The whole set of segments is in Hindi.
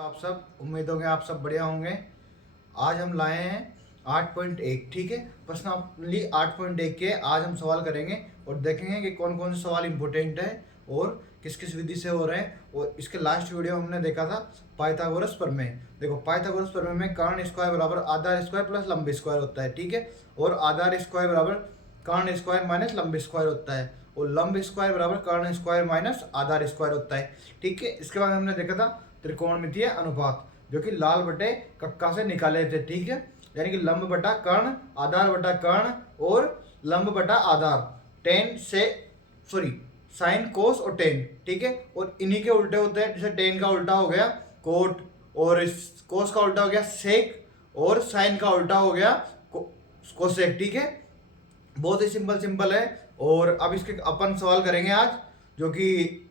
आप सब उम्मीद होंगे आप सब बढ़िया होंगे। आज हम लाए हैं 8.1। ठीक है, प्रश्नावली 8.1 के आज हम सवाल करेंगे और देखेंगे कि कौन कौन से सवाल इम्पोर्टेंट है और किस किस विधि से हो रहे हैं। और इसके लास्ट वीडियो हमने देखा था पाइथागोरस प्रमेय। देखो, पाइथागोरस प्रमेय में कर्ण स्क्वायर बराबर आधार स्क्वायर प्लस लंब स्क्वायर होता है। ठीक है, और आधार स्क्वायर बराबर कर्ण स्क्वायर माइनस लंब स्क्वायर होता है और लंब स्क्वायर बराबर कर्ण स्क्वायर माइनस आधार स्क्वायर होता है। ठीक है, इसके बाद हमने देखा था त्रिकोणमितीय अनुपात, जो कि लाल बटे कक्का से निकाले थे। ठीक है, यानी कि लंब बटा कर्ण, आधार बटा कर्ण और लंब बटा आधार, टेन से सॉरी साइन कोस और टेन। ठीक है, और इन्हीं के उल्टे होते हैं। जैसे टेन का उल्टा हो गया कोट और कोस का उल्टा हो गया सेक और साइन का उल्टा हो गया कोसेक। ठीक है, बहुत ही सिंपल है। और अब इसके अपन सवाल करेंगे आज, जो कि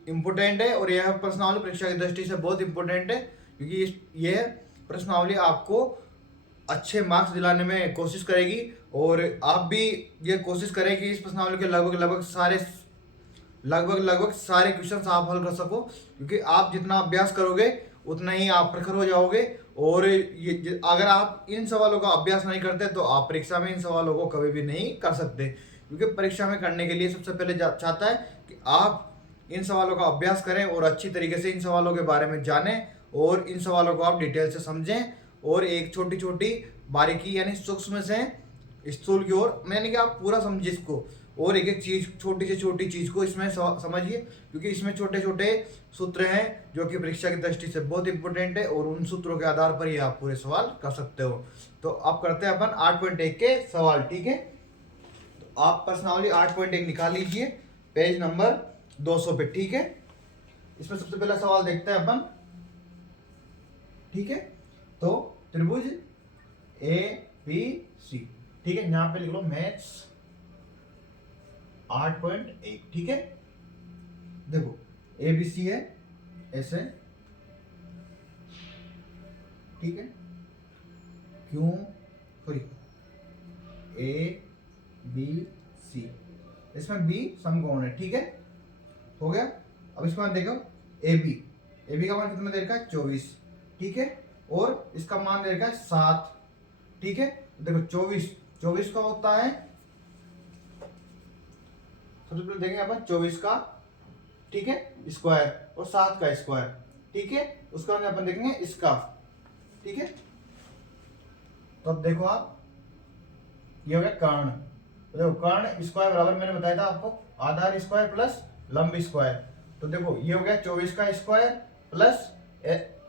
इम्पोर्टेंट है और यह प्रश्नावली परीक्षा की दृष्टि से बहुत इम्पोर्टेंट है, क्योंकि यह प्रश्नावली आपको अच्छे मार्क्स दिलाने में कोशिश करेगी। और आप भी ये कोशिश करें कि इस प्रश्नावली के लगभग सारे क्वेश्चंस आप हल कर सको, क्योंकि आप जितना अभ्यास करोगे उतना ही आप प्रखर हो जाओगे। और ये अगर आप इन सवालों का अभ्यास नहीं करते तो आप परीक्षा में इन सवालों को कभी भी नहीं कर सकते, क्योंकि परीक्षा में करने के लिए सबसे पहले चाहता है कि आप इन सवालों का अभ्यास करें और अच्छी तरीके से इन सवालों के बारे में जानें और इन सवालों को आप डिटेल से समझें और एक छोटी छोटी बारीकी यानी सूक्ष्म से स्थूल की ओर, यानी कि आप पूरा समझिए इसको और एक एक चीज, छोटी से छोटी चीज को इसमें समझिए, क्योंकि इसमें छोटे छोटे सूत्र हैं जो कि परीक्षा की दृष्टि से बहुत इंपॉर्टेंट है और उन सूत्रों के आधार पर ही आप पूरे सवाल कर सकते हो। तो अब करते हैं अपन 8.1 के सवाल। ठीक है, तो आप प्रश्नावली 8.1 निकाल लीजिए पेज नंबर 200 पे। ठीक है, इसमें सबसे पहला सवाल देखते हैं अपन। ठीक है, तो त्रिभुज ए बी सी। ठीक है, यहां पे लिख लो मैथ्स 8.1। ठीक है, देखो ए बी सी है ऐसे। ठीक है, क्यों सॉरी ए बी सी, इसमें बी समकोण है। ठीक है, हो गया। अब इसके बाद देखो ए बी का मान कितना दे रखा है 24। ठीक है, और इसका मान दे रखा है 7। ठीक है, देखो 24 का होता है, सबसे पहले देखेंगे अपन 24 का, ठीक है, स्क्वायर और 7 का स्क्वायर। ठीक है, उसका अपन देखेंगे इसका। ठीक है, तो अब देखो आप, ये हो गया कर्ण। तो देखो कर्ण स्क्वायर बराबर मैंने बताया था आपको आधार स्क्वायर प्लस लंब स्क्वायर। तो देखो ये हो गया 24 का स्क्वायर प्लस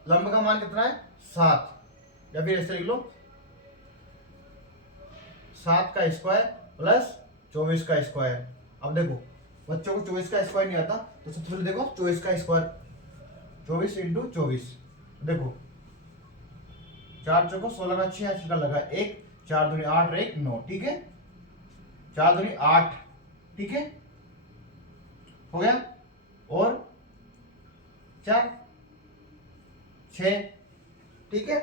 लंब का मान कितना है 7, या फिर ऐसे लिख लो 7 का स्क्वायर प्लस 24 का स्क्वायर। अब देखो बच्चों को 24 का स्क्वायर नहीं आता, तो सबसे पहले देखो 24 का स्क्वायर, 24 इंटू 24। देखो 4 चौको 16 का 6 का लगा 1, 4 दूनी 8 और 1 9। ठीक है, 4 दूनी 8। ठीक है, हो गया। और 4 6। ठीक है,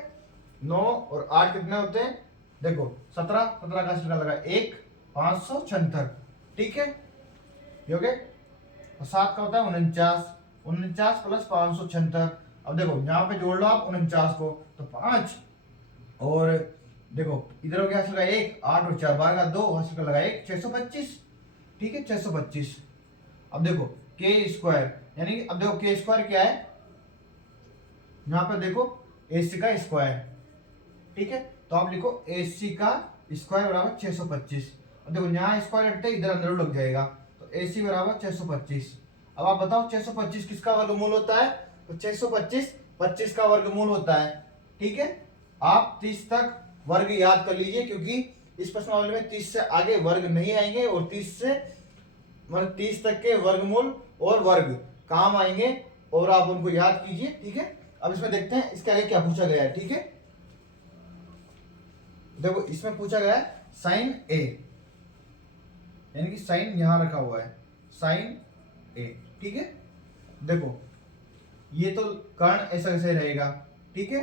9 और 8 कितने होते हैं, देखो 17 का सिक्का लगा 1, 576। ठीक है, ये हो गए। और 7 का होता है 49 प्लस 576। अब देखो यहाँ पे जोड़ लो आप 49 को, तो 5 और देखो इधर हो गया हासिल का 1, 8 और 4 12 का 2 हासिल का लगा 1, 625। ठीक है, 625। अब देखो के स्क्वायर, यानी कि अब देखो के स्क्वायर क्या है, यहाँ पे देखो AC का स्क्वायर। ठीक है, तो आप लिखो AC का स्क्वायर बराबर 625। अब देखो यहाँ स्क्वायर हटते इधर अंदर लग जाएगा, तो AC बराबर 625। अब आप बताओ 625 किसका वर्गमूल होता है, तो 625 25 का वर्गमूल होता है। ठीक है, आप 30 तक वर्ग याद कर लीजिए, क्योंकि इस प्रश्नावली में 30 से आगे वर्ग नहीं आएंगे और 30 से मतलब 30 तक के वर्गमूल और वर्ग काम आएंगे और आप उनको याद कीजिए। ठीक है, अब इसमें देखते हैं इसके आगे क्या पूछा गया है। ठीक है, देखो इसमें पूछा गया है साइन ए, यानी कि साइन यहां रखा हुआ है साइन ए। ठीक है, देखो ये तो कर्ण ऐसा कैसे रहेगा। ठीक है,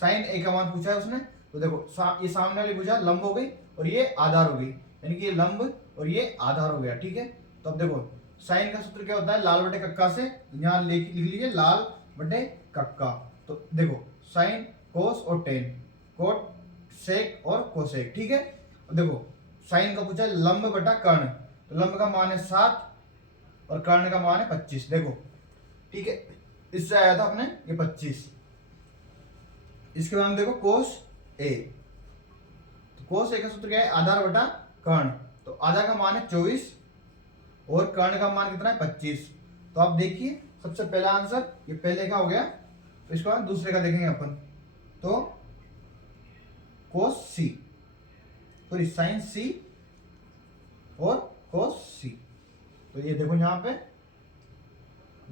साइन ए का मान पूछा है उसने, तो देखो ये सामने वाली भुजा लंब हो गई और ये आधार हो गई, यानी कि ये लंब और ये आधार हो गया। ठीक है, तो अब देखो साइन का सूत्र क्या होता है, लाल बटे कक्का से, यहाँ लिख लीजिए लाल बटे कक्का। तो देखो साइन, कोस और टेन, कोट, सेक और कोसेक, ठीक है। देखो साइन का पूछा है लंब बटा कर्ण, तो लंब का मान है 7 और कर्ण का मान है 25, देखो ठीक है। इससे आया था अपने ये 25। इसके बाद देखो कोस ए, तो कोस ए का सूत्र क्या है, आधार बटा कर्ण, तो आधा का मान है 24 और कर्ण का मान कितना है 25। तो आप देखिए सबसे पहला आंसर ये पहले का हो गया, तो इसके बाद दूसरे का देखेंगे अपन। तो कोस सी, सॉरी साइन सी और कोस सी, तो ये देखो यहाँ पे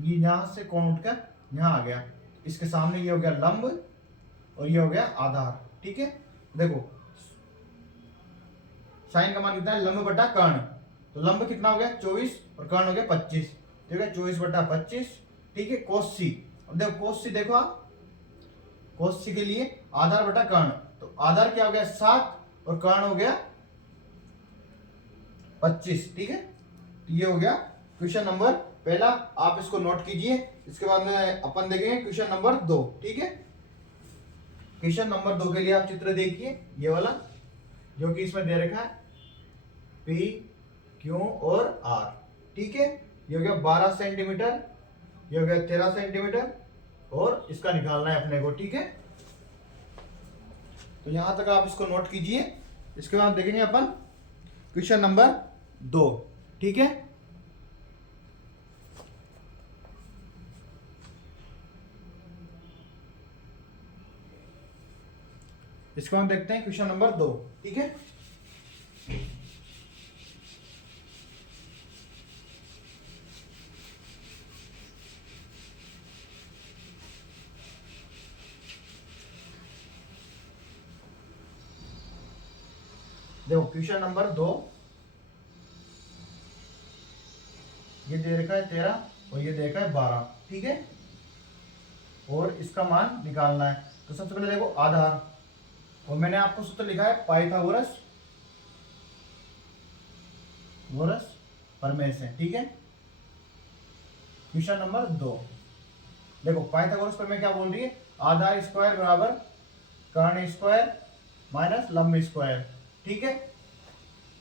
ये यहां से कोण उठकर यहां आ गया, इसके सामने ये हो गया लंब और ये हो गया आधार, ठीक है। देखो साइन का मान कितना है, लंब बटा कर्ण, तो लंब कितना हो गया 24 और कर्ण हो गया 25, ठीक है 24 बटा 25, ठीक है। कोस सी, अब देखो कोस सी, देखो आप कोस सी के लिए आधार बटा कर्ण, तो आधार क्या हो गया 7 और कर्ण हो गया 25, ठीक है। तो ये हो गया क्वेश्चन नंबर पहला, आप इसको नोट कीजिए। इसके बाद में अपन देखेंगे क्वेश्चन नंबर 2, ठीक है। क्वेश्चन नंबर 2 के लिए आप चित्र देखिए, ये वाला जो कि इसमें दे रखा है P, Q और R, ठीक है। ये हो गया 12 सेंटीमीटर, ये हो गया 13 सेंटीमीटर और इसका निकालना है अपने को, ठीक है। तो यहां तक आप इसको नोट कीजिए। इसके बाद देखेंगे अपन क्वेश्चन नंबर 2, ठीक है। इसको हम देखते हैं क्वेश्चन नंबर 2, ठीक है। देखो क्वेश्चन नंबर 2 ये दे रखा है 13 और ये दे रखा है 12, ठीक है। और इसका मान निकालना है। तो सबसे पहले देखो आधार, और मैंने आपको सूत्र लिखा है पाइथागोरस प्रमेय से, ठीक है। क्वेश्चन नंबर 2 देखो पाइथागोरस प्रमेय क्या बोल रही है, आधार स्क्वायर बराबर कर्ण स्क्वायर माइनस लंब स्क्वायर, ठीक है।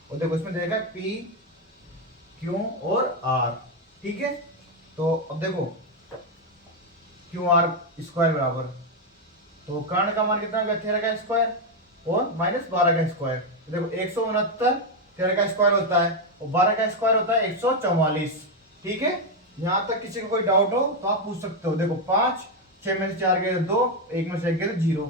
और देखो इसमें देखा है P, Q और R, ठीक है। तो अब देखो QR स्क्वायर बराबर, तो कर्ण का मान कितना हो गया 13 का स्क्वायर और माइनस 12 का स्क्वायर, तो देखो 169 13 का स्क्वायर होता है और 12 का स्क्वायर होता है 144, ठीक है। यहां तक किसी को कोई डाउट हो तो आप पूछ सकते हो। देखो 5, 6 में से 4 गए 2, 1 में से 1 गए 0,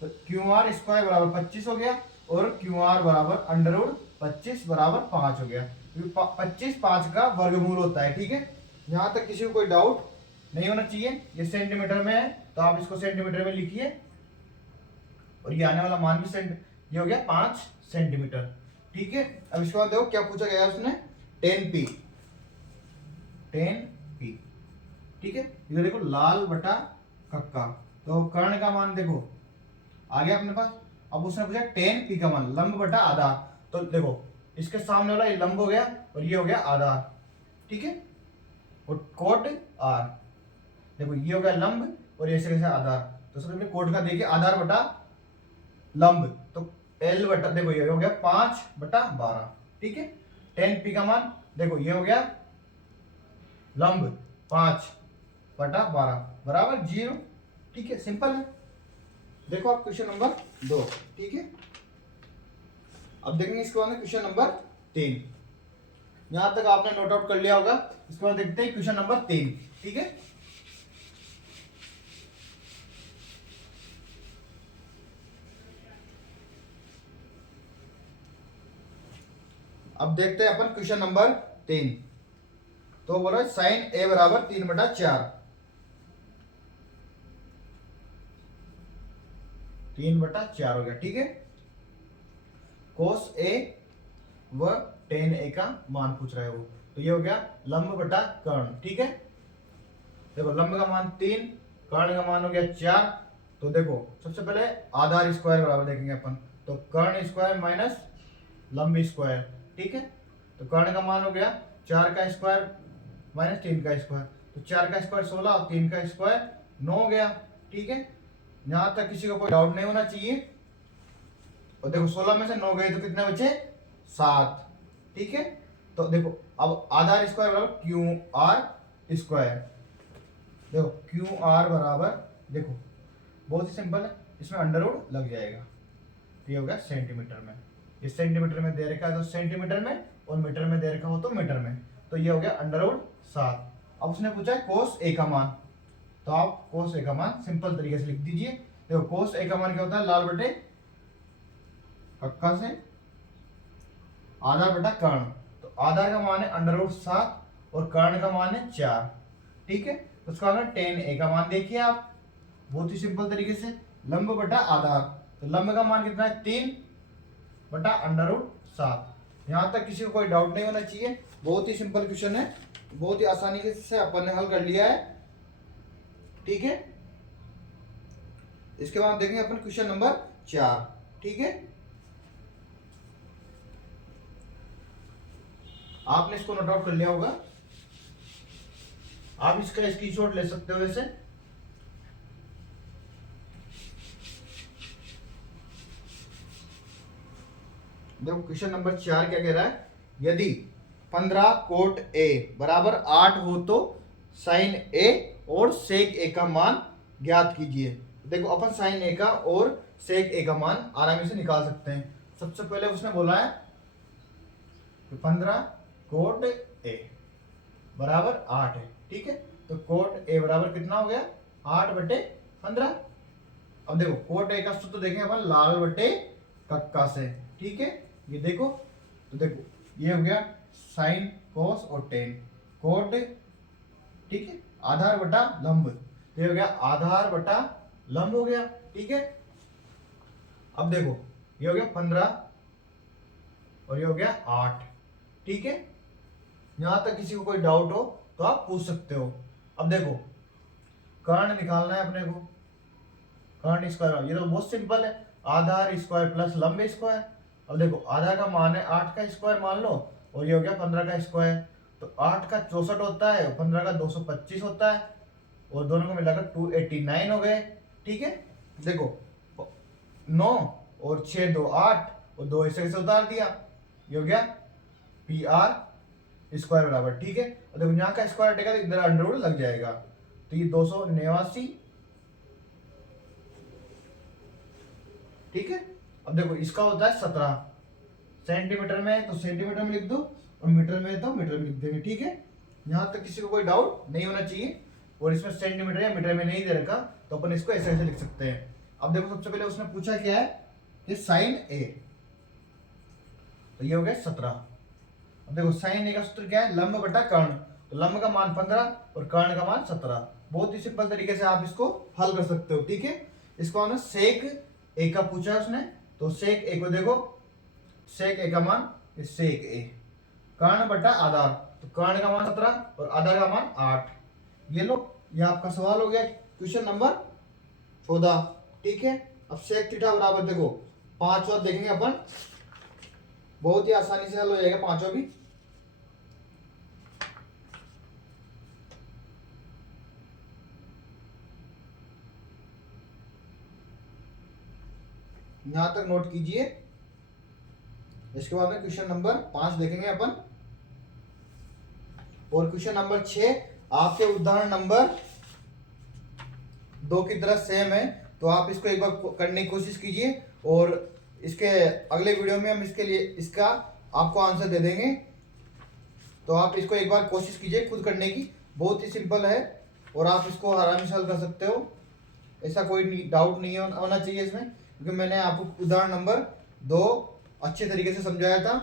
तो QR स्क्वायर बराबर 25 हो गया और QR बराबर अंडर रूट 25 बराबर 5 हो गया, क्योंकि 25 5 का वर्गमूल होता है, ठीक है। यहां तक किसी को कोई डाउट नहीं होना चाहिए। ये सेंटीमीटर में है तो आप इसको सेंटीमीटर में लिखिए और ये आने वाला मान भी ये हो गया 5 सेंटीमीटर, ठीक है। अब इसके बाद देखो क्या पूछा गया उसने, 10P, ठीक है। इधर देखो लाल बटा कक्का, तो कर्ण का मान देखो आ गया अपने पास। अब उसने पूछा 10P का मान लंब बटा आधार, तो देखो इसके सामने वाला ये लंब हो गया और ये हो गया आधार, ठीक है। और कोट R, देखो ये हो गया लंब और ऐसे कैसे आधार, तो सबसे पहले कोट का देखिए आधार बटा लंब, तो L बटा देखो ये हो गया 5 बटा 12, ठीक है। 10P का मान देखो ये हो गया लंब 5 बटा 12 बराबर 0, ठीक है। सिंपल है। देखो आप क्वेश्चन नंबर 2, ठीक है। अब देखेंगे इसके बाद क्वेश्चन नंबर 3, यहां तक आपने नोट आउट कर लिया होगा। इसके बाद देखते हैं क्वेश्चन नंबर 3, ठीक है। अब देखते हैं अपन क्वेश्चन नंबर 3। तो बोला साइन ए बराबर 3 बटा 4, 3 बटा 4 हो गया, ठीक है। कोस ए व टेन ए का मान पूछ रहा है वो, तो ये हो गया लंब बटा कर्ण, ठीक है। देखो लंब का मान 3, कर्ण का मान हो गया 4, तो देखो सबसे पहले आधार स्क्वायर बराबर देखेंगे अपन, तो कर्ण स्क्वायर माइनस लंब स्क्वायर, ठीक है। तो कर्ण का मान हो गया 4 का स्क्वायर माइनस 3 का स्क्वायर, तो 4 का स्क्वायर 16 और 3 का स्क्वायर 9 हो गया। ठीक है, यहां तक किसी को कोई डाउट नहीं होना चाहिए। और देखो 16 में से 9 गए तो कितने बचे? 7। ठीक है, तो देखो अब आधार स्क्वायर बराबर क्यू आर स्क्वायर। देखो क्यू आर बराबर, देखो बहुत ही सिंपल है, इसमें अंडर रूट लग जाएगा। तो ये हो गया सेंटीमीटर में, इस सेंटीमीटर में दे रखा है तो सेंटीमीटर में, और मीटर में दे रखा हो तो मीटर में। तो ये हो गया अंडर रूट 7। अब उसने पूछा है कोस ए का मान, तो आप कोस ए का मान सिंपल तरीके से लिख दीजिए। देखो कोस ए का मान क्या होता है? लाल बटे कक्का से आधार बटा कर्ण। तो आधार का मान है अंडर रूट 7 और कर्ण का मान है 4। ठीक है, तो उसका मान टेन ए का मान देखिए आप बहुत ही सिंपल तरीके से, लंब बटा आधार। तो लंब का मान कितना है? 3 बटा अंडर रूट 7। यहां तक किसी को कोई डाउट नहीं होना चाहिए, बहुत ही सिंपल क्वेश्चन है, बहुत ही आसानी से अपन ने हल कर लिया है। ठीक है, इसके बाद देखेंगे अपन क्वेश्चन नंबर 4। ठीक है, आपने इसको नोट आउट कर लिया होगा, आप इसका स्क्रीनशॉट ले सकते हो वैसे। देखो क्वेश्चन नंबर 4 क्या कह रहा है? यदि 15 कोट ए बराबर 8 हो तो साइन ए और सेक ए का मान ज्ञात कीजिए। देखो अपन साइन ए का और सेक ए का मान आरामी से निकाल सकते हैं। सबसे पहले उसने बोला है 15 कोट ए बराबर 8 है। ठीक है, तो कोट ए बराबर कितना हो गया? 8 बटे 15। अब देखो कोट ए का सूत्र देखें अपन लाल बटे कक्का से। ठीक है, ये देखो, तो देखो ये हो गया साइन कोस और टेन कोट। ठीक है, आधार बटा लंब, ये हो गया आधार बटा लंब हो गया। ठीक है, अब देखो ये हो गया 15 और ये हो गया 8। ठीक है, यहां तक किसी को कोई डाउट हो तो आप पूछ सकते हो। अब देखो कर्ण निकालना है अपने को, कर्ण स्क्वायर, ये तो बहुत सिंपल है, आधार स्क्वायर प्लस लंब स्क्वायर। अब देखो आधार का मान है 8 का स्क्वायर मान लो, और ये हो गया 15 का स्क्वायर। तो 8 का 64 होता है, 15 का 225 होता है, और दोनों को मिलाकर 289 हो गए। ठीक है, देखो 9 और 6 2 8 और 2 ऐसे उतार दिया, ये हो गया पी आर स्क्वायर बराबर। ठीक है, और देखो यहाँ का स्क्वायर हटेगा तो इधर अंडर रूट लग जाएगा, तो ये 289। ठीक है, अब देखो इसका होता है 17 सेंटीमीटर में, तो सेंटीमीटर में लिख दो, और मीटर में तो मीटर में लिख देंगे। ठीक है, यहां तक किसी को कोई डाउट नहीं होना चाहिए। और इसमें सेंटीमीटर या मीटर में नहीं दे रखा तो अपन इसको ऐसे ऐसे लिख सकते हैं। अब देखो सबसे पहले उसने पूछा क्या है कि साइन ए, तो ये हो गया 17। अब देखो साइन ए का सूत्र क्या है? लंब बटा कर्ण। तो लंब का मान 15 और कर्ण का मान 17। बहुत ही सिंपल तरीके से आप इसको हल कर सकते हो। ठीक है, इसको हमने सेक ए का पूछा उसने, तो सेक ए को देखो, सेक ए का मान सेक ए, कर्ण बटा आधार, तो कर्ण का मान 17 और आधार का मान 8। ये लो, ये आपका सवाल हो गया क्वेश्चन नंबर 14। ठीक है, अब सेक थीटा बराबर देखो 5 और देखेंगे अपन, बहुत ही आसानी से हल हो जाएगा पांचों भी। यहां तक नोट कीजिए, इसके बाद में क्वेश्चन नंबर 5 देखेंगे अपन, और क्वेश्चन नंबर 6 आपके उदाहरण नंबर 2 की तरह सेम है, तो आप इसको एक बार करने की कोशिश कीजिए, और इसके अगले वीडियो में हम इसके लिए इसका आपको आंसर दे देंगे। तो आप इसको एक बार कोशिश कीजिए खुद करने की, बहुत ही सिंपल है और आप इसको आराम से हल कर सकते हो, ऐसा कोई डाउट नहीं होना चाहिए इसमें, क्योंकि मैंने आपको उदाहरण नंबर 2 अच्छे तरीके से समझाया था।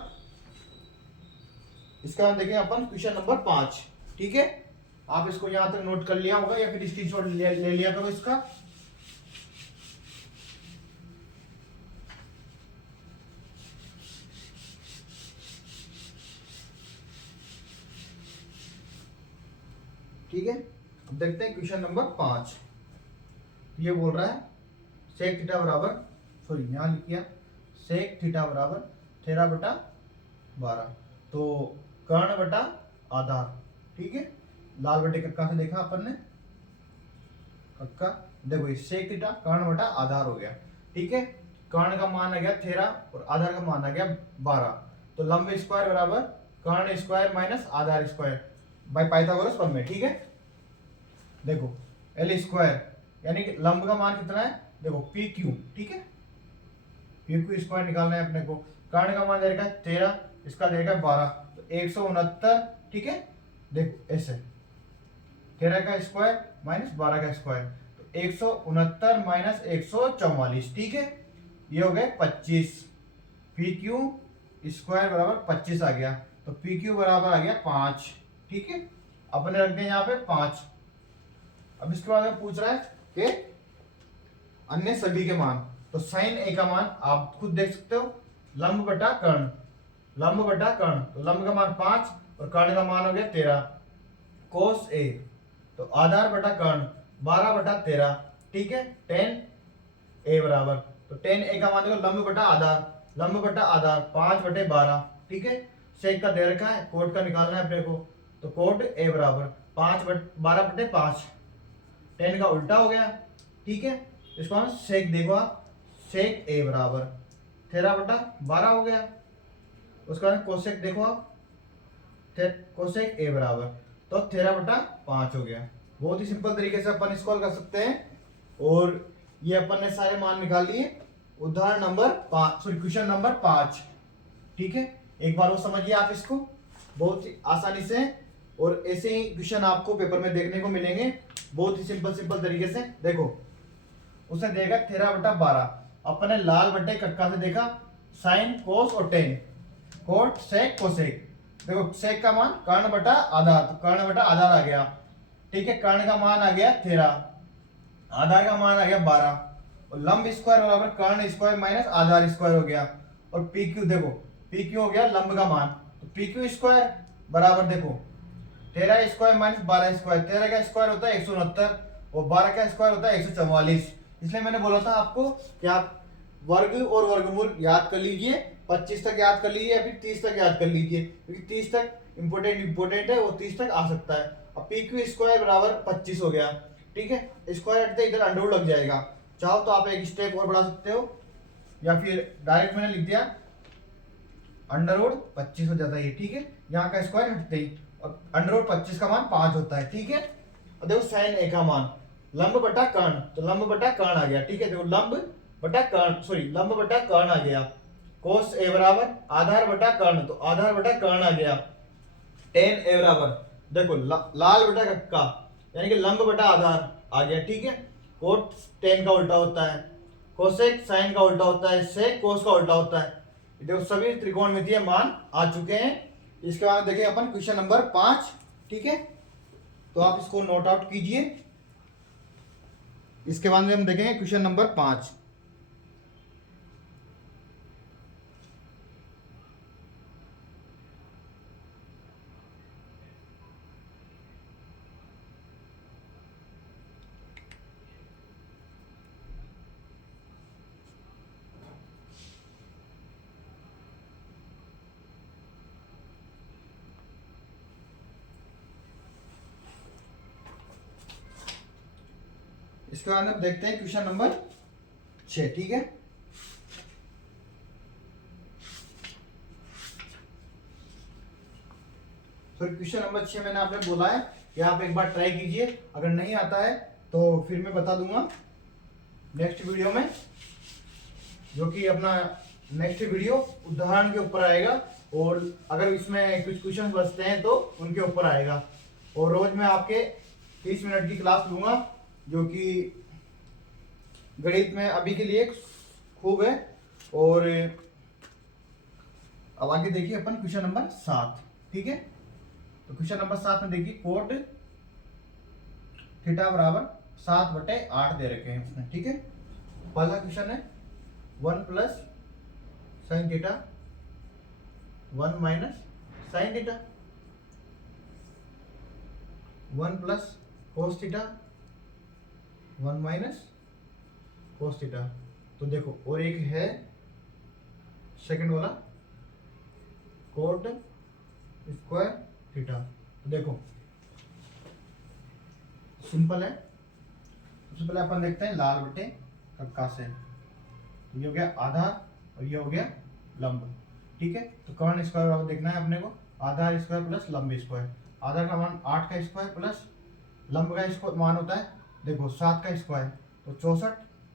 इसका हम देखें अपन क्वेश्चन नंबर 5। ठीक है, आप इसको यहां तक नोट कर लिया होगा या फिर स्क्रीनशॉट ले लिया करो इसका। ठीक है, अब देखते हैं क्वेश्चन नंबर 5। ये बोल रहा है सेक थीटा बराबर, सॉरी यहाँ लिख किया, सेक थीटा बराबर 13/12, तो कर्ण बटा आधार। ठीक है, लाल बटे कक्का से देखा अपन ने, का देखो सेक थीटा कर्ण बटा आधार हो गया, ठीक है। कर्ण का मान आ गया 13 और आधार का मान आ गया 12, तो लंब स्क्वायर बराबर कर्ण स्क्वायर माइनस आधार स्क्वायर बाय पाइथागोरस प्रमेय, ठीक है। देखो एल स्क्वायर यानी कि लंब का मान कितना है, देखो पी क्यू, ठीक है। पी क्यू स्क्वायर निकालना है अपने को। कर्ण का मान दे रखा है 13, इसका दे रखा है 12, तो 169, ठीक है। देखो ऐसे 13 का स्क्वायर माइनस 12 का स्क्वायर, तो 169 माइनस 144, ठीक है। ये हो गए 25, पी क्यू स्क्वायर बराबर 25 आ गया, तो पी क्यू बराबर आ गया 5, ठीक है। अपने रख दें यहाँ पे 5। अब इसके बाद में पूछ रहा है कि अन्य सभी के मान, तो साइन ए का मान आप खुद देख सकते हो, लंब बटा कर्ण, लंब बटा कर्ण, तो लंब का मान 5 और कर्ण का मान हो गया 13, कोस ए, तो आधार बटा कर्ण 12 बटा 13, ठीक है। टेन ए बराबर, तो टेन ए का मान देखो लंब बटा आधार, लंब बटा आधार 5 बटे 12, ठीक है। सेक का दे रखा है, कोट का निकालना है अपने को, तो कोट ए बराबर 12 बटे 5, टेन का उल्टा हो गया, ठीक है। इसको हम सेक देखो आप, सेक ए बराबर 13 बटा 12 हो गया। उसके बाद कोसेक देखो आप, कोसेक ए बराबर तो 13 बटा 5 हो गया। बहुत ही सिंपल तरीके से अपन इसको हल कर सकते हैं। और ये अपन ने सारे मान निकाल लिए उदाहरण नंबर 5, सॉरी क्वेश्चन नंबर 5, ठीक है। एक बार वो समझिए आप इसको बहुत ही आसानी से, और ऐसे ही क्वेश्चन आपको पेपर में देखने को मिलेंगे बहुत ही सिंपल तरीके से। देखो उसने देखा 13 बटा 12, अपने लाल बटे कक्का से देखा साइन कोस और टेन, कोट सेक कोसेक। देखो सेक का मान कर्ण बटा आधार, तो कर्ण बटा आधार आ गया, ठीक है। कर्ण का मान आ गया 13, आधार का मान आ गया 12, और लंब स्क्वायर बराबर कर्ण स्क्वायर माइनस आधार स्क्वायर हो गया। और पी क्यू देखो, पी क्यू हो गया लंब का मान, तो पी क्यू स्क्वायर बराबर देखो 13 स्क्वायर माइनस 12 स्क्वायर, 13 का स्क्वायर होता है 169 और 12 का स्क्वायर होता है 144। इसलिए मैंने बोला था आपको कि आप वर्ग और वर्गमूल याद कर लीजिए, 25 तक याद कर लीजिए या फिर 30 तक याद कर लीजिए, क्योंकि 30 तक इंपोर्टेंट है, वो 30 तक आ सकता है। अब पी क्यू स्क्वायर बराबर 25 हो गया, ठीक है। स्क्वायर हटते इधर अंडरवुड लग जाएगा, चाहो तो आप एक स्टेप और बढ़ा सकते हो, या फिर डायरेक्ट मैंने लिख दिया अंडरवुड 25 हो जाता है ये, ठीक है। यहाँ का स्क्वायर हटते ही, और अंडरवुड 25 का मान 5 होता है, ठीक है। और देखो साइन ए का मान लंब बटा कर्ण, तो लंब बटा कर्ण आ गया, ठीक है। देखो लंब बटा कर्ण, सॉरी लंब बटा कर्ण आ गया। कोस ए बराबर आधार बटा कर्ण, तो आधार बटा कर्ण आ गया। टेन ए बराबर देखो लाल बटा कक्का यानी कि लंब बटा आधार आ गया, ठीक है। कोट टेन का उल्टा होता है, कोसेक साइन का उल्टा होता है, सेक कोस का उल्टा होता है। देखो सभी त्रिकोणमितीय मान आ चुके हैं। इसके बाद देखें अपन क्वेश्चन नंबर 5, ठीक है। तो आप इसको नोट आउट कीजिए। इसके बाद में हम देखेंगे क्वेश्चन नंबर 5। इसके बाद हम देखते हैं क्वेश्चन नंबर 6, ठीक है। तो क्वेश्चन नंबर 6 मैंने आपने बोला है कि आप एक बार ट्राई कीजिए, अगर नहीं आता है तो फिर मैं बता दूंगा नेक्स्ट वीडियो में, जो कि अपना नेक्स्ट वीडियो उदाहरण के ऊपर आएगा, और अगर इसमें कुछ क्वेश्चन बचते हैं तो उनके ऊपर आएगा। और रोज मैं आपके 30 मिनट की क्लास लूंगा, जो कि गणित में अभी के लिए खूब है। और अब आगे देखिए अपन क्वेश्चन नंबर 7, ठीक है। तो क्वेश्चन नंबर 7 में देखिए कोट थीटा बराबर 7/8 दे रखे हैं उसने, ठीक है। पहला क्वेश्चन है 1 plus sine theta 1 minus sine theta, 1 plus cos theta 1 minus cos theta. तो देखो और एक है सेकंड वाला कोट स्क्वायर थीटा। तो देखो सिंपल है, सबसे पहले अपन देखते हैं लाल बटे कक्का से। ये हो गया आधार और ये हो गया लंब। ठीक है, तो कर्ण स्क्वायर बराबर देखना है अपने को, आधार स्क्वायर प्लस लंब स्क्वायर। आधार का मान 8 का स्क्वायर प्लस लंब का स्क्वायर मान होता है देखो 7 का स्क्वायर, तो 64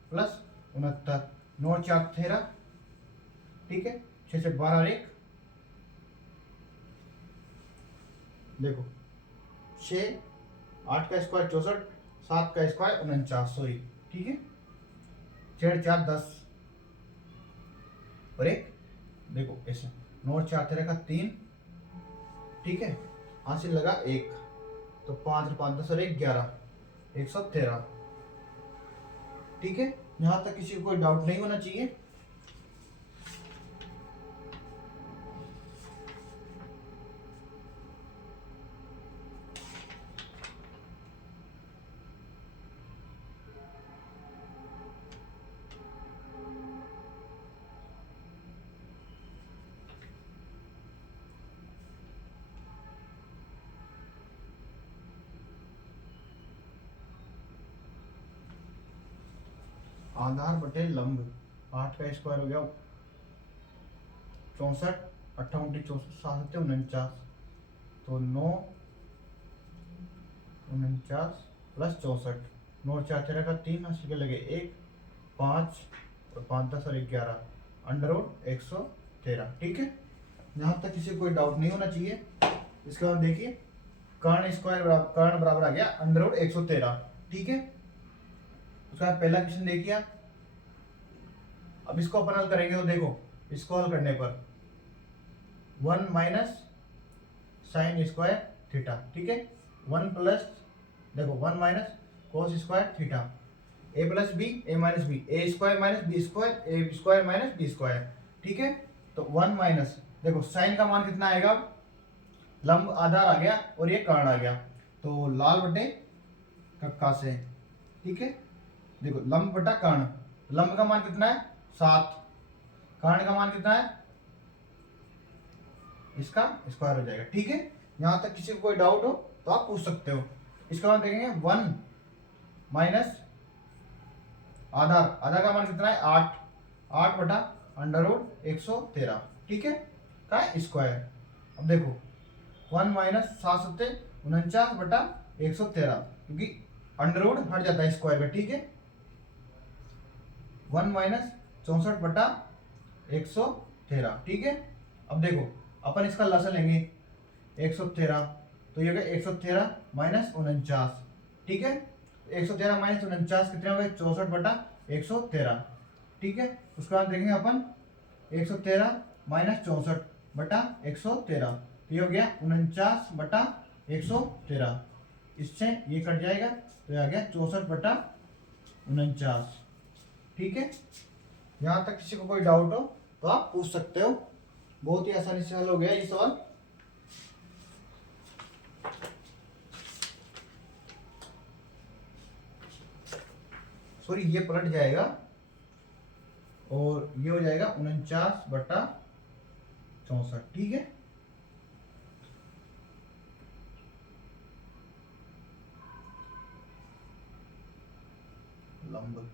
प्लस 69, 9 4 13। ठीक है, 6 से 12 और 1 देखो 6, 8 का स्क्वायर 64, 7 का स्क्वायर 49, सॉरी। ठीक है, 6 4 10 और 1 देखो ऐसे 9 4 13 का 3। ठीक है, हासिल लगा 1, तो 5 और 5 10 और 1 11, 113। ठीक है, यहां तक किसी को कोई डाउट नहीं होना चाहिए। आधार बटे लंब, 8 का स्क्वायर हो गया 64, 8 64, 7 49, तो 9 49 प्लस 64, 9 4 13 का 3, अस्सी के लगे 1, 5 और 5 10 और 11, अंडर 113। ठीक है, यहाँ तक किसी को कोई डाउट नहीं होना चाहिए। इसके बाद देखिए कर्ण स्क्वायर कर्ण बराबर आ गया अंडर 113। ठीक है, उसका पहला क्वेश्चन देखिए। अब इसको अपन हल करेंगे, तो देखो इसको हल करने पर 1 माइनस साइन स्क्वायर थीटा। ठीक है, 1 प्लस देखो 1 माइनस कोस स्क्वायर थीटा, ए प्लस बी ए माइनस बी, ए स्क्वायर माइनस बी स्क्वायर, ए स्क्वायर माइनस बी स्क्वायर। ठीक है, तो 1 माइनस देखो साइन का मान कितना आएगा, लंब आधार आ गया और ये कर्ण आ गया, तो लाल बटे कक्का से। ठीक है, देखो लंब बटा कर्ण, लंब का मान कितना है 7, कर्ण का मान कितना है, इसका स्क्वायर हो जाएगा। ठीक है, यहां तक किसी को कोई डाउट हो तो आप पूछ सकते हो। इसका मान देखेंगे 1 माइनस आधार, आधार का मान कितना है 8, 8 बटा अंडर रूट 113। ठीक है, का स्क्वायर। अब देखो 1 माइनस 7 सत्ते 49 बटा 113, क्योंकि अंडर रूट हट जाता है स्क्वायर का। ठीक है, 1 माइनस 64 बटा 113। ठीक है, अब देखो अपन इसका लसन लेंगे 113, तो ये हो गया 113 माइनस 49। ठीक है, 113 माइनस 49 कितने हो गए 64 बटा 113। ठीक है, उसके बाद देखेंगे अपन 113 माइनस 64 बटा 113, तो ये हो गया 49 बटा 113। इससे ये कट जाएगा, तो ये आ गया 64 बटा 49। ठीक है, यहाँ तक किसी को कोई डाउट हो तो आप पूछ सकते हो। बहुत ही आसानी से हल हो गया ये सवाल। सॉरी, ये पलट जाएगा और ये हो जाएगा 49 बटा 64। ठीक है, लंब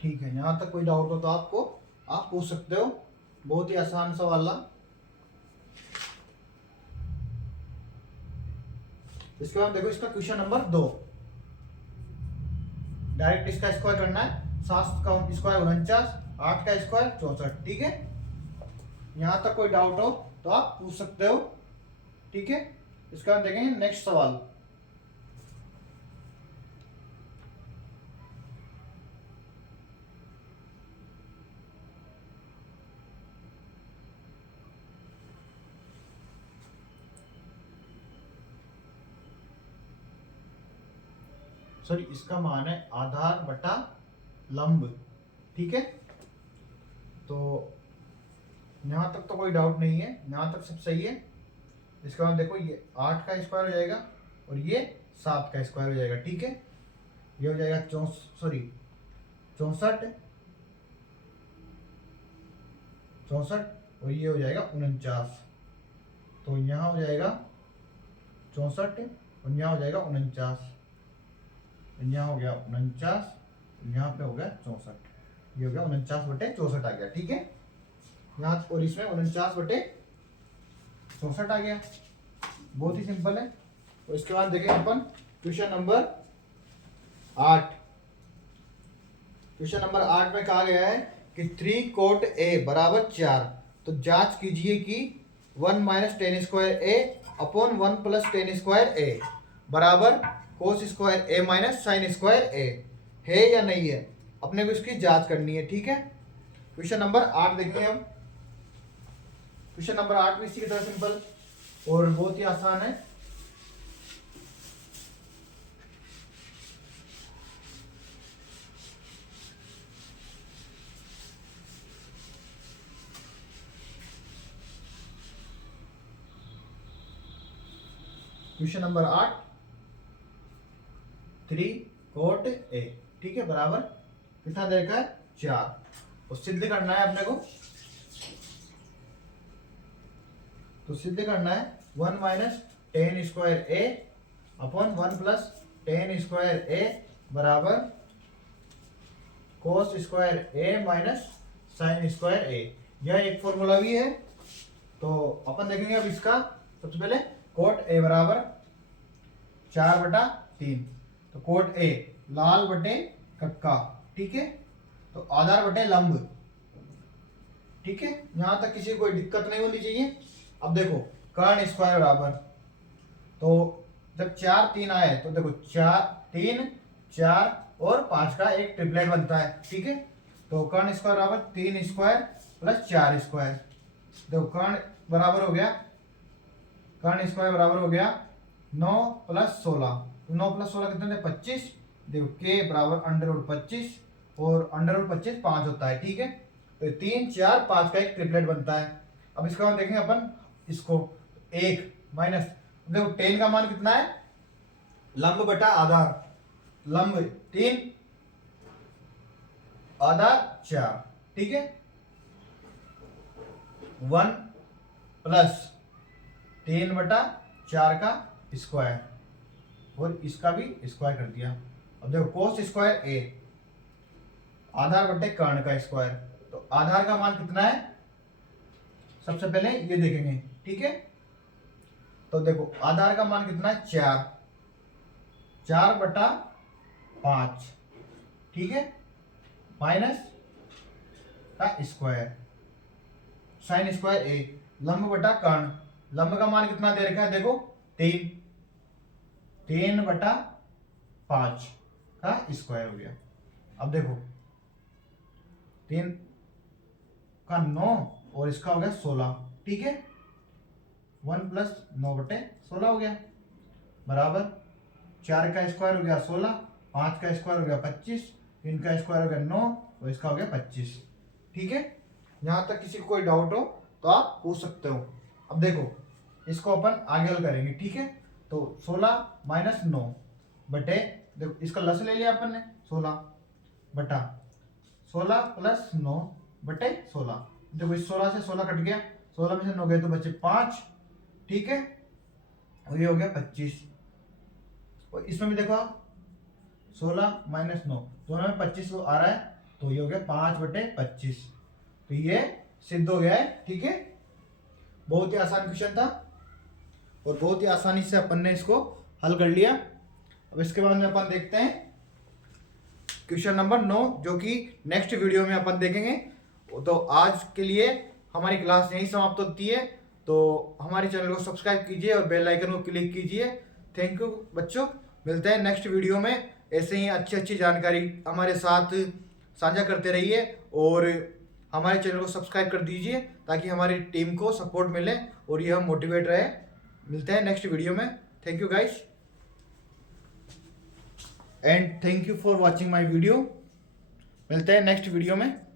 ठीक है, यहां तक कोई डाउट हो तो आप पूछ सकते हो। बहुत ही आसान सवाल। इसके बाद देखो इसका क्वेश्चन नंबर 2, डायरेक्ट इसका स्क्वायर करना है। 7 का स्क्वायर 49, 8 का स्क्वायर 64। ठीक है, यहां तक कोई डाउट हो तो आप पूछ सकते हो। ठीक है, इसके बाद देखेंगे नेक्स्ट सवाल। सॉरी, इसका मान है आधार बटा लंब। ठीक है, तो यहां तक तो कोई डाउट नहीं है, यहां तक सब सही है। इसके बाद देखो ये 8 का स्क्वायर हो जाएगा और ये 7 का स्क्वायर हो जाएगा। ठीक है, ये हो जाएगा 64 64 और ये हो जाएगा 49, तो यहाँ हो जाएगा 64 और यहाँ हो जाएगा 49, यहाँ हो गया 49, यहाँ पे हो गया 64, ये हो गया 49/64 आ गया। ठीक है, यहाँ और इसमें 49/64 आ गया। बहुत ही सिंपल है। और इसके बाद देखें अपन क्वेश्चन नंबर 8। क्वेश्चन नंबर 8 में कहा गया है कि 3 cot a बराबर 4। तो जांच कीजिए कि 1 - tan square a upon 1 + tan square a बराबर cos square a - sin square a है या नहीं है। अपने को इसकी जांच करनी है। ठीक है, क्वेश्चन नंबर 8 देखेंगे हम। क्वेश्चन नंबर 8 भी इसी की तरह सिंपल और बहुत ही आसान है। क्वेश्चन नंबर 8, 3 cot a, ठीक है, बराबर कितना दे रखा है 4। और सिद्ध करना है अपने को। तो सिद्ध करना है 1 - tan square a upon 1 + tan square a बराबर cos square a - sin square a। यह एक फॉर्मूला भी है। तो अपन देखेंगे अब इसका। सबसे पहले cot a बराबर 4/3। तो cot a लाल बटे कक्का, ठीक है, तो आधार बटे लंब। ठीक है, यहां तक किसी को कोई दिक्कत नहीं होनी चाहिए। अब देखो कर्ण स्क्वायर बराबर, तो जब 4 3 आए तो देखो 4 3 4 और 5 का एक ट्रिपलेट बनता है। ठीक है, तो कर्ण स्क्वायर बराबर 3 स्क्वायर प्लस 4 स्क्वायर। देखो कर्ण बराबर हो गया, कर्ण स्क्वायर बराबर हो गया 9 + 16। 9 + 16 कितने थे 25। देखो के बराबर √25 और √25 5 होता है। ठीक है, तो 3 4 5 का एक ट्रिपलेट बनता है। अब इसका हम देखेंगे अपन इसको 1 माइनस, देखो tan का मान कितना है लंब बटा आधार। लंब 3 आधार 4। ठीक है, 1 + tan/4 का स्क्वायर और इसका भी स्क्वायर कर दिया। अब देखो cos स्क्वायर a आधार बटे कर्ण का स्क्वायर। तो आधार का मान कितना है सबसे पहले ये देखेंगे। ठीक है, तो देखो आधार का मान कितना है 4, 4/5। ठीक है, माइनस का स्क्वायर sin स्क्वायर a लंब बटा कर्ण। लंब का मान कितना दे रखा है देखो 3, 3/5 का स्क्वायर हो गया। अब देखो 3 का 9 और इसका हो गया 16। ठीक है, 1 + 9/16 हो गया बराबर 4 का स्क्वायर हो गया 16, 5 का स्क्वायर हो गया 25, 3 का स्क्वायर हो गया 9 और इसका हो गया 25। ठीक है, यहाँ तक किसी को कोई डाउट हो तो आप पूछ सकते हो। अब देखो इसको अपन आगे हल करेंगे। ठीक है, तो 16 - 9 बटे, देखो इसका लस ले लिया अपन ने 16 बटा 16 + 9 बटे 16। देखो इस 16 से 16 कट गया, 16 में से 9 गए तो बचे 5। ठीक है, और ये हो गया 25। और इसमें भी देखो 16 - 9 दोनों में 25 आ रहा है, तो ये हो गया 5/25। तो ये सिद्ध हो गया है। ठीक है, बहुत ही आसान क्वेश्चन था और बहुत ही आसानी से अपन ने इसको हल कर लिया। अब इसके बाद में अपन देखते हैं क्वेश्चन नंबर 9, जो कि नेक्स्ट वीडियो में अपन देखेंगे। तो आज के लिए हमारी क्लास यहीं समाप्त होती है। तो हमारे चैनल को सब्सक्राइब कीजिए और बेल आइकन को क्लिक कीजिए। थैंक यू बच्चों, मिलते हैं नेक्स्ट वीडियो में। ऐसे ही अच्छी अच्छी जानकारी हमारे साथ साझा करते रहिए और हमारे चैनल को सब्सक्राइब कर दीजिए ताकि हमारी टीम को सपोर्ट मिले और यह मोटिवेट रहे। मिलते हैं नेक्स्ट वीडियो में। Thank you guys and thank you for watching my video. मिलते हैं नेक्स्ट वीडियो में।